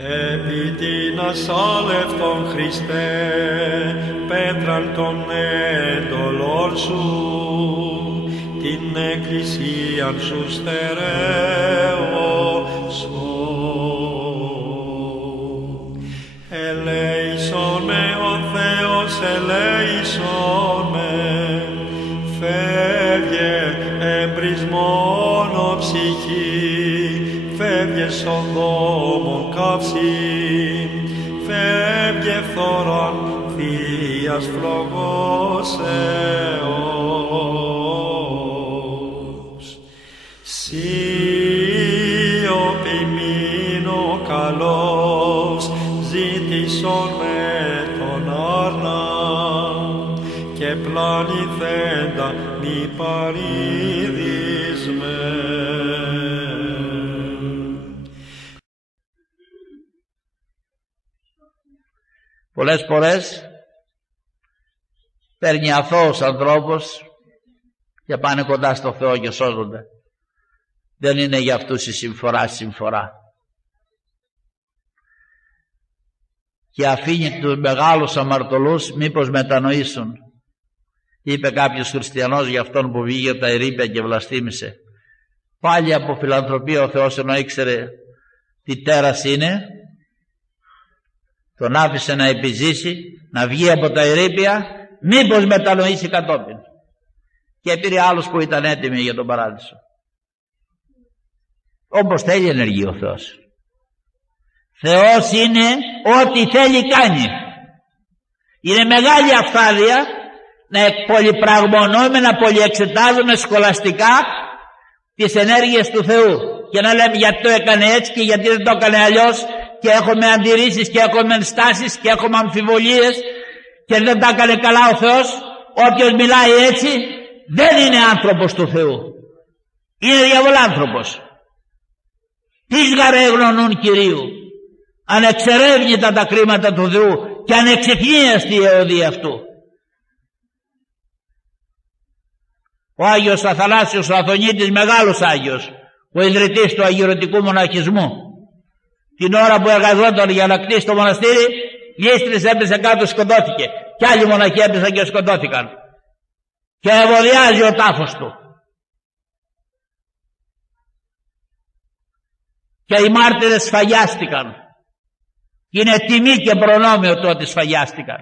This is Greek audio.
Επί την ασάλευτον Χριστέ, πέτραν των έντολων σου, την εκκλησίαν σου στερέωσον. Ελέησον με ο Θεός, ελέησον με, φεύγε εμπρισμόν ο ψυχή, φεύγε σοδόμων καύση, φεύγε φθορών Θείας φλογώσεως. Σιωπημήν ο καλός, ζήτησον με τον άρνα, και πλανηθέντα μη παρήδεις με. Πολλές φορές παίρνει αθώος ανθρώπους και πάνε κοντά στο Θεό και σώζονται. Δεν είναι για αυτούς η συμφορά. Και αφήνει τους μεγάλους αμαρτωλούς μήπως μετανοήσουν. Είπε κάποιος χριστιανός για αυτόν που βγήκε από τα ερείπια και βλαστήμησε. Πάλι από φιλανθρωπία ο Θεός, ενώ ήξερε τι τέρας είναι, τον άφησε να επιζήσει, να βγει από τα ερείπια, μήπως μετανοήσει κατόπιν. Και πήρε άλλους που ήταν έτοιμοι για τον παράδεισο. Όπως θέλει ενεργεί ο Θεός. Θεός είναι ό,τι θέλει κάνει. Είναι μεγάλη αυθάδεια να πολυπραγμονούμε, να πολυεξετάζουμε σχολαστικά τις ενέργειες του Θεού και να λέμε γιατί το έκανε έτσι και γιατί δεν το έκανε αλλιώς, και έχουμε αντιρρήσεις και έχουμε ενστάσεις και έχουμε αμφιβολίες και δεν τα έκανε καλά ο Θεός. Όποιος μιλάει έτσι δεν είναι άνθρωπος του Θεού, είναι διαβολάνθρωπος. Τις γαρέγνωνουν Κυρίου, ανεξερεύνητα τα κρίματα του Θεού και ανεξιχνίαστη η αιωδία αυτού. Ο Άγιος Αθανάσιος ο Αθωνίτης, μεγάλος Άγιος, ο ιδρυτής του αγιορωτικού μοναχισμού, την ώρα που εργαζόταν για να κτίσει το μοναστήρι, γύστρης έπεσε κάτω, σκοτώθηκε. Κι άλλοι μοναχοί έπεσαν και σκοτώθηκαν. Και ευωδιάζει ο τάφος του. Και οι μάρτυρες σφαγιάστηκαν. Είναι τιμή και προνόμιο το ότι σφαγιάστηκαν.